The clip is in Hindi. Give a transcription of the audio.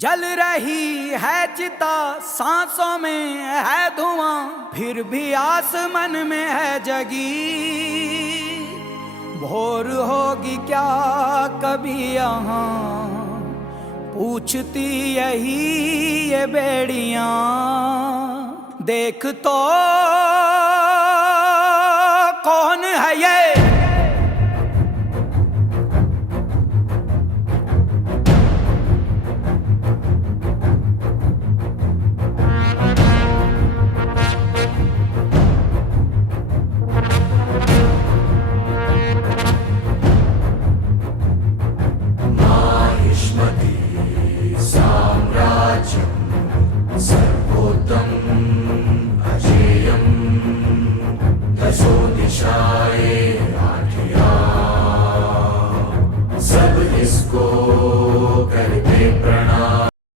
जल रही है चिता, सांसों में है धुआं, फिर भी आस मन में है जगी। भोर होगी क्या कभी यहाँ, पूछती यही ये बेड़ियां। देख तो कौन है ये, सर्वोत्तम अजेयम दशो दिशाए